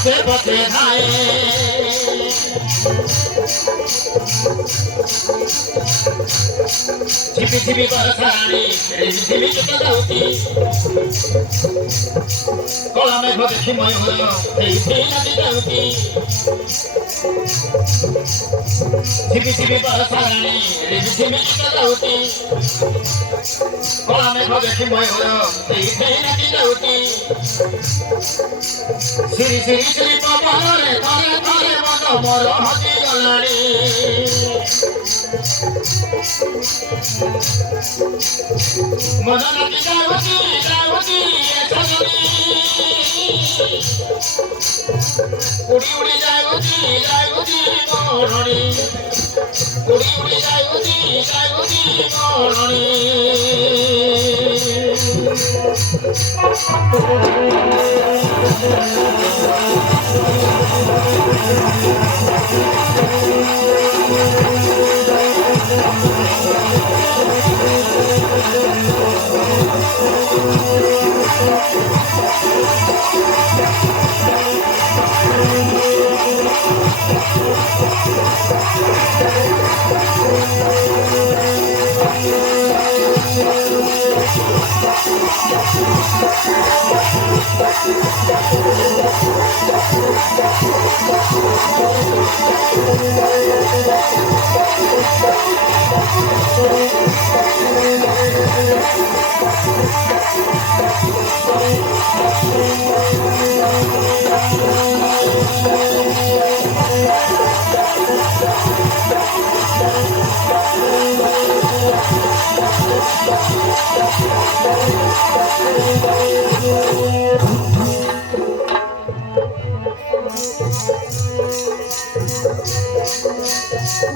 পথে পথে ধায়ে ঝিপি ঝিপি বর্ষারানী ঝিমি চুকে যাউতি কলা মেঘ দেখি ময়ূর এইটি নদী যাউতি ঝিপি ঝিপি বর্ষারানী ঝিমি চুকে যাউতি কলা মেঘ দেখি ময়ূর এইটি নদী যাউতি শ্রী শ্রী শ্রী পবନରେ থরে থরে মন মোর হଜି গলাଣି মন নদী যাଉତି যাଉতি এছনি উড়ি উড়ি যাଉতি যাଉতি মোরণী উড়ি উড়ি যাଉতি যাଉতি মোরণী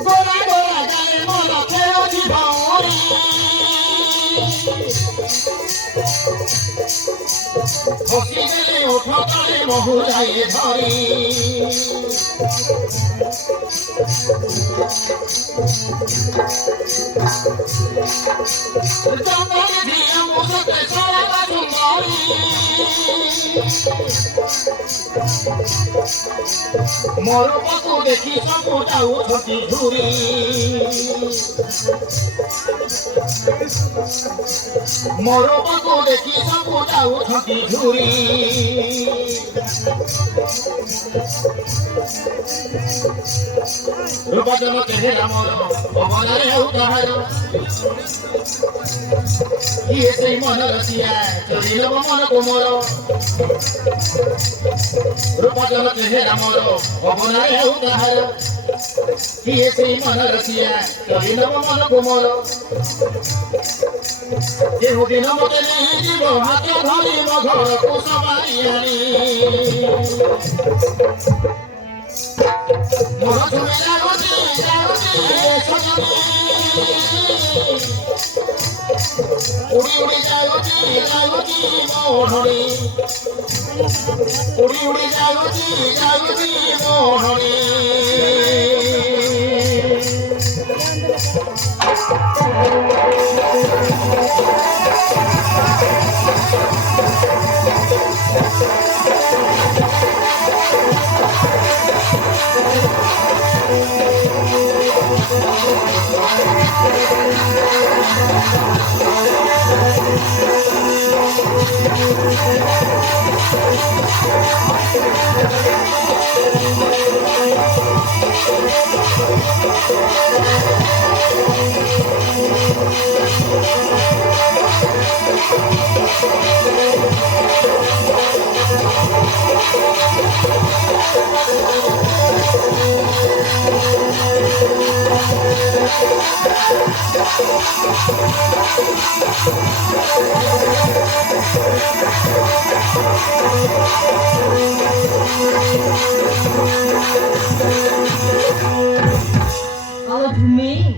গোরা গোরা গায়ে মন খেলছি ভৌরি হসি গেলে ওঠ তলে মহুরায়ে ধরি জঙ্গলে ধিয়া মুসতে ছড়াবা সুন্দরী মোর পাকু দেখি সবু যাউছতি ঝুরি মোর পাকু দেখি সবু যাউছতি ঝুরি রূপজন চেহেরা মোর ভবନରେ হেউ তাহার কিয়ে সেই মন রসিয়া চোরি নেব মনকু মোর রূপজন চেহেরা মোর ভবନରେ হেউ তাহার কিয়ে সেই মন রসিয়া চোরি নেব মনকু মোর যেহুদিন মতে নেইଯିବ হাত ধরি ମୋ ଘରକୁ ସବାରି ଆଣି ମୋର ତୁମେ ଯାଉଚି ଯାଉଚି ସଜনী উড়ি উড়ি যাଉଚି যাଉଚି মোহনী উড়ি উড়ি যাଉচি যাଉচি মোহনী Alô, Domingo?